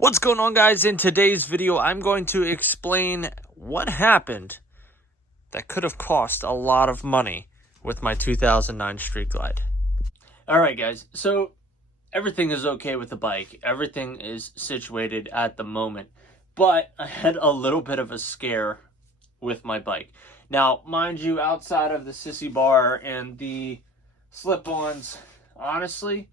What's going on, guys? In today's video, I'm going to explain what happened that could have cost a lot of money with my 2009 Street Glide. Alright guys, so everything is okay with the bike. Everything is situated at the moment. But I had a little bit of a scare with my bike. Now, mind you, outside of the sissy bar and the slip-ons, honestly,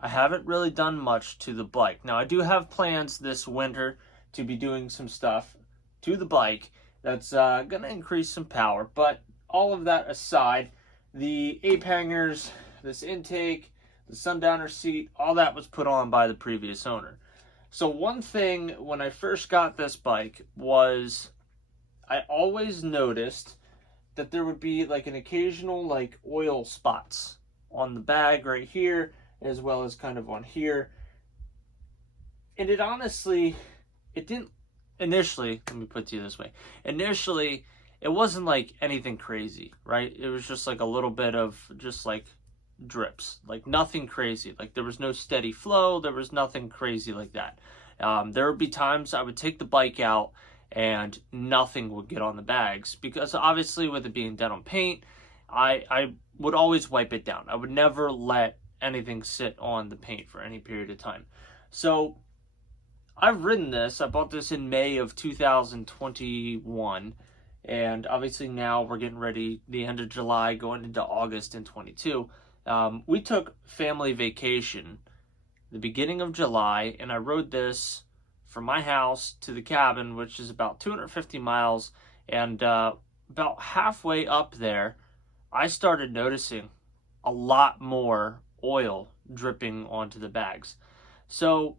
I haven't really done much to the bike. Now, I do have plans this winter to be doing some stuff to the bike that's going to increase some power. But all of that aside, the ape hangers, this intake, the sundowner seat, all that was put on by the previous owner. So one thing when I first got this bike was I always noticed that there would be like an occasional like oil spots on the bag right here, as well as kind of on here. And it honestly, it didn't initially, let me put it to you this way. Initially, it wasn't like anything crazy, right? It was just like a little bit of just like drips, like nothing crazy. Like there was no steady flow. There was nothing crazy like that. There would be times I would take the bike out and nothing would get on the bags because obviously with it being denim paint, I would always wipe it down. I would never let anything sit on the paint for any period of time. So I've ridden this. I bought this in May of 2021, and obviously now we're getting ready the end of July going into August in 22. We took family vacation the beginning of July, and I rode this from my house to the cabin, which is about 250 miles, and about halfway up there I started noticing a lot more oil dripping onto the bags. So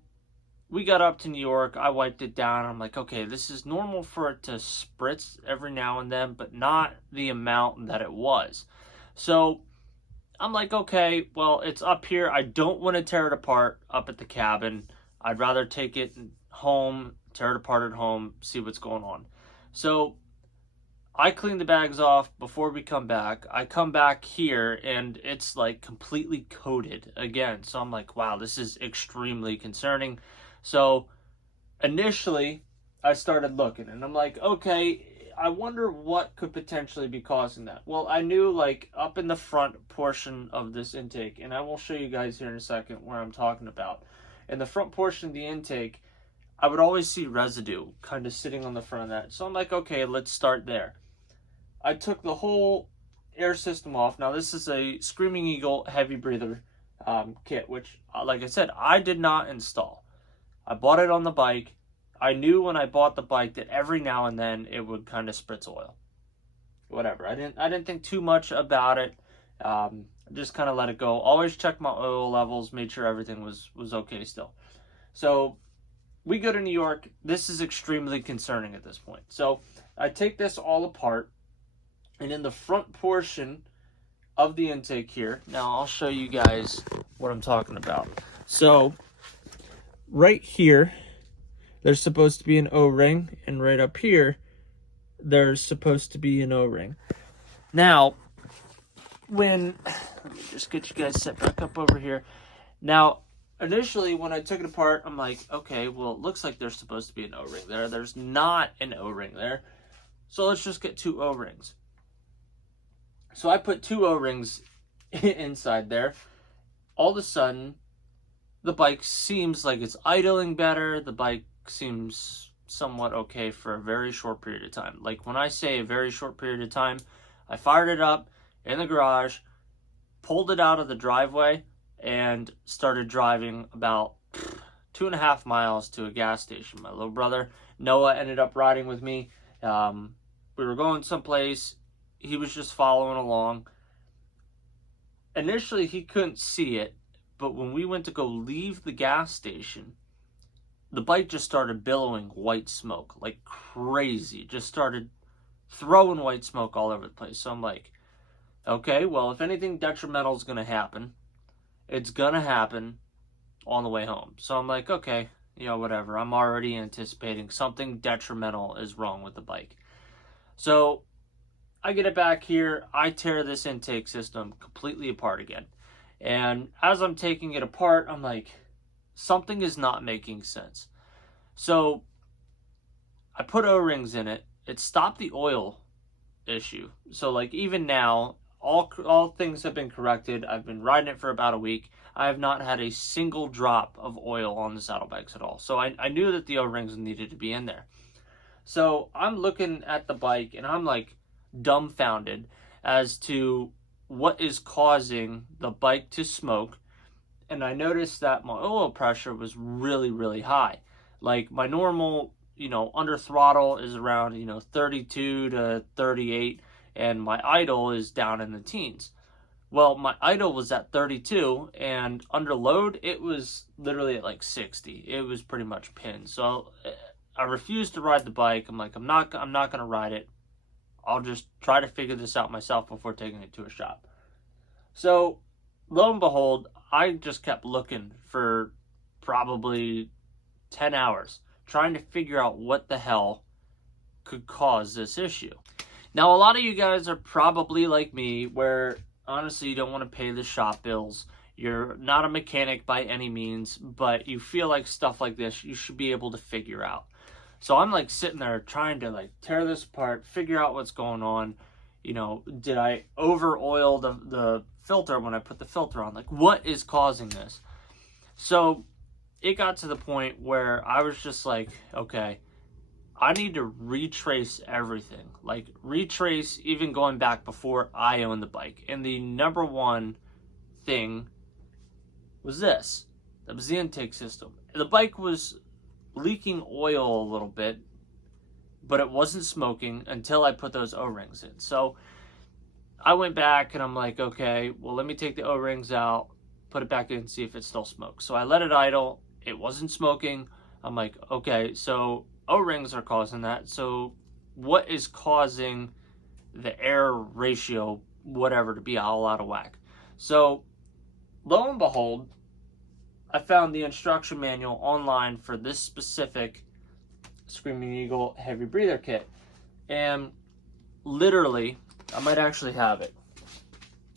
we got up to New York, I wiped it down, I'm like, okay, this is normal for it to spritz every now and then, but not the amount that it was. So I'm like, okay, well, it's up here. I don't want to tear it apart up at the cabin. I'd rather take it home, tear it apart at home, see what's going on. So I clean the bags off before we come back. I come back here and it's like completely coated again. So I'm like, wow, this is extremely concerning. So initially I started looking and I'm like, okay, I wonder what could potentially be causing that. Well, I knew like up in the front portion of this intake, and I will show you guys here in a second where I'm talking about. In the front portion of the intake, I would always see residue kind of sitting on the front of that. So I'm like, okay, let's start there. I took the whole air system off. Now this is a Screaming Eagle heavy breather kit, which like I said, I did not install. I bought it on the bike. I knew when I bought the bike that every now and then it would kind of spritz oil. Whatever. I didn't think too much about it. Just kind of let it go. Always check my oil levels, made sure everything was okay still. So we go to New York. This is extremely concerning at this point. So I take this all apart. And in the front portion of the intake here, now I'll show you guys what I'm talking about. So right here, there's supposed to be an O-ring, and right up here, there's supposed to be an O-ring. Now, let me just get you guys set back up over here. Now, initially, when I took it apart, I'm like, okay, well, it looks like there's supposed to be an O-ring there. There's not an O-ring there. So let's just get two O-rings. So I put two O-rings inside there. All of a sudden, the bike seems like it's idling better. The bike seems somewhat okay for a very short period of time. Like when I say a very short period of time, I fired it up in the garage, pulled it out of the driveway, and started driving about 2.5 miles to a gas station. My little brother, Noah, ended up riding with me. We were going someplace. He was just following along. Initially, he couldn't see it, but when we went to go leave the gas station, the bike just started billowing white smoke like crazy. Just started throwing white smoke all over the place. So I'm like, okay, well, if anything detrimental is going to happen, it's going to happen on the way home. So I'm like, okay, whatever. I'm already anticipating something detrimental is wrong with the bike. So I get it back here. I tear this intake system completely apart again. And as I'm taking it apart, I'm like, something is not making sense. So I put O-rings in it. It stopped the oil issue. So like even now, all things have been corrected. I've been riding it for about a week. I have not had a single drop of oil on the saddlebags at all. So I knew that the O-rings needed to be in there. So I'm looking at the bike and I'm like dumbfounded as to what is causing the bike to smoke. And I noticed that my oil pressure was really, really high. Like my normal, under throttle is around, 32 to 38, and my idle is down in the teens. Well, my idle was at 32, and under load, it was literally at like 60. It was pretty much pinned. So I refused to ride the bike. I'm like, I'm not going to ride it. I'll just try to figure this out myself before taking it to a shop. So lo and behold, I just kept looking for probably 10 hours trying to figure out what the hell could cause this issue. Now, a lot of you guys are probably like me, where honestly you don't want to pay the shop bills. You're not a mechanic by any means, but you feel like stuff like this you should be able to figure out. So I'm like sitting there trying to like tear this apart, figure out what's going on. Did I over oil the filter when I put the filter on? Like, what is causing this? So it got to the point where I was just like, okay, I need to retrace everything. Like, retrace even going back before I owned the bike. And the number one thing was this. That was the intake system. The bike was leaking oil a little bit, but it wasn't smoking until I put those O-rings in. So I went back and I'm like, okay, well, let me take the O-rings out, put it back in, see if it still smokes. So I let it idle. It wasn't smoking. I'm like, okay, so O-rings are causing that. So what is causing the air ratio, whatever, to be all out of whack? So lo and behold, I found the instruction manual online for this specific Screaming Eagle heavy breather kit. And literally, I might actually have it.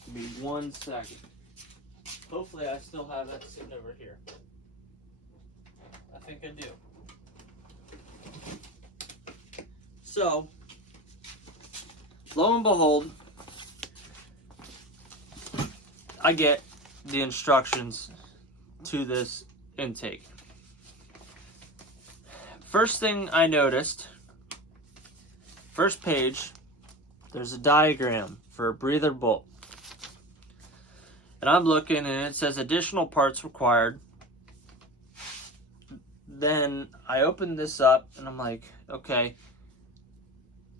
Give me 1 second. Hopefully I still have that sitting over here. I think I do. So, lo and behold, I get the instructions to this intake. First thing I noticed, first page, there's a diagram for a breather bolt. And I'm looking and it says additional parts required. Then I open this up and I'm like, okay,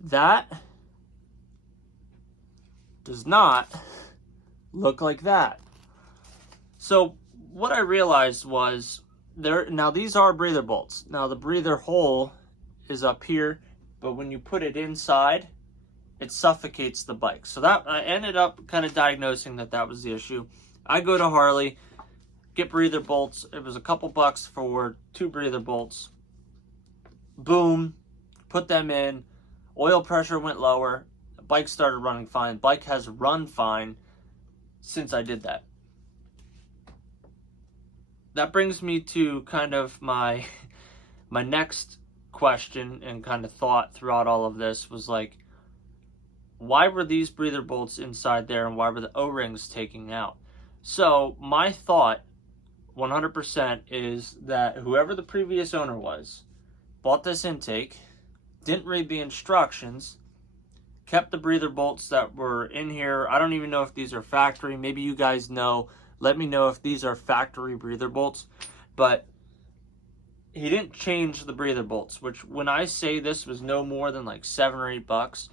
that does not look like that. So what I realized was, now these are breather bolts. Now the breather hole is up here, but when you put it inside, it suffocates the bike. So that I ended up kind of diagnosing that was the issue. I go to Harley, get breather bolts. It was a couple bucks for 2 breather bolts. Boom, put them in. Oil pressure went lower. The bike started running fine. Bike has run fine since I did that. That brings me to kind of my next question and kind of thought throughout all of this was like, why were these breather bolts inside there and why were the O-rings taking out? So my thought 100% is that whoever the previous owner was bought this intake, didn't read the instructions, kept the breather bolts that were in here. I don't even know if these are factory. Maybe you guys know. Let me know if these are factory breather bolts. But he didn't change the breather bolts, which when I say this was no more than like $7 or $8,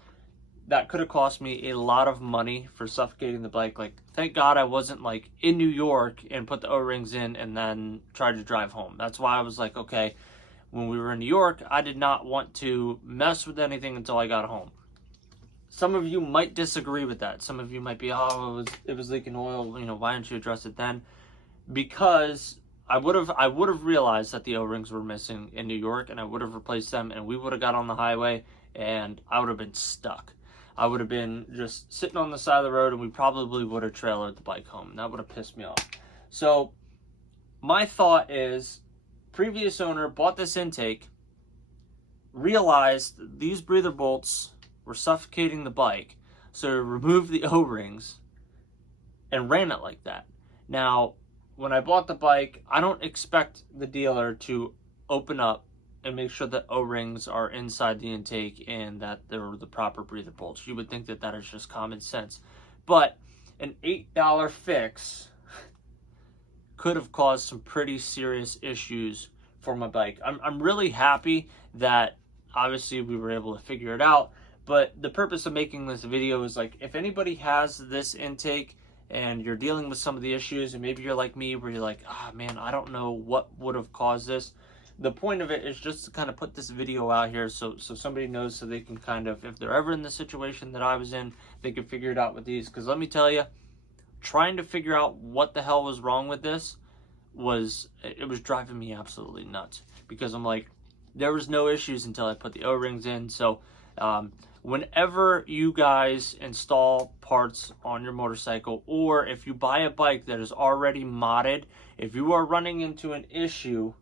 that could have cost me a lot of money for suffocating the bike. Like, thank God I wasn't like in New York and put the O-rings in and then tried to drive home. That's why I was like, okay, when we were in New York, I did not want to mess with anything until I got home. Some of you might disagree with that. Some of you might be, oh, it was leaking oil. Why didn't you address it then? Because I would have realized that the O-rings were missing in New York, and I would have replaced them, and we would have got on the highway, and I would have been stuck. I would have been just sitting on the side of the road, and we probably would have trailered the bike home. That would have pissed me off. So my thought is, previous owner bought this intake, realized these breather bolts were suffocating the bike, so he removed the O-rings and ran it like that. Now, when I bought the bike, I don't expect the dealer to open up and make sure that O-rings are inside the intake and that they're the proper breather bolts. You would think that that is just common sense. But an $8 fix could have caused some pretty serious issues for my bike. I'm really happy that obviously we were able to figure it out, but the purpose of making this video is like, if anybody has this intake and you're dealing with some of the issues, and maybe you're like me where you're like, ah, man, I don't know what would have caused this. The point of it is just to kind of put this video out here so somebody knows, so they can kind of, if they're ever in the situation that I was in, they can figure it out with these. Because let me tell you, trying to figure out what the hell was wrong with this was driving me absolutely nuts, because I'm like, there was no issues until I put the O-rings in. So whenever you guys install parts on your motorcycle, or if you buy a bike that is already modded, if you are running into an issue,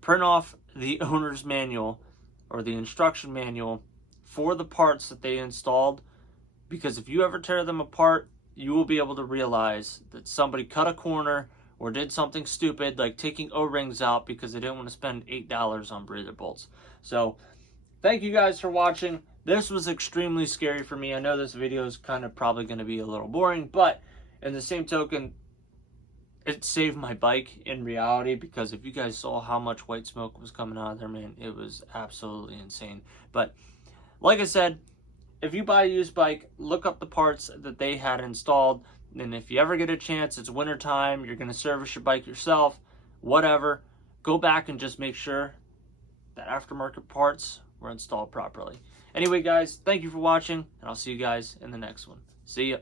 print off the owner's manual or the instruction manual for the parts that they installed, because if you ever tear them apart, you will be able to realize that somebody cut a corner or did something stupid like taking O-rings out because they didn't want to spend $8 on breather bolts. So thank you guys for watching. This was extremely scary for me. I know this video is kind of probably going to be a little boring, but in the same token, it saved my bike in reality, because if you guys saw how much white smoke was coming out of there, man, it was absolutely insane. But like I said, if you buy a used bike, look up the parts that they had installed. And if you ever get a chance, it's winter time, you're going to service your bike yourself, whatever, go back and just make sure that aftermarket parts were installed properly. Anyway, guys, thank you for watching, and I'll see you guys in the next one. See ya.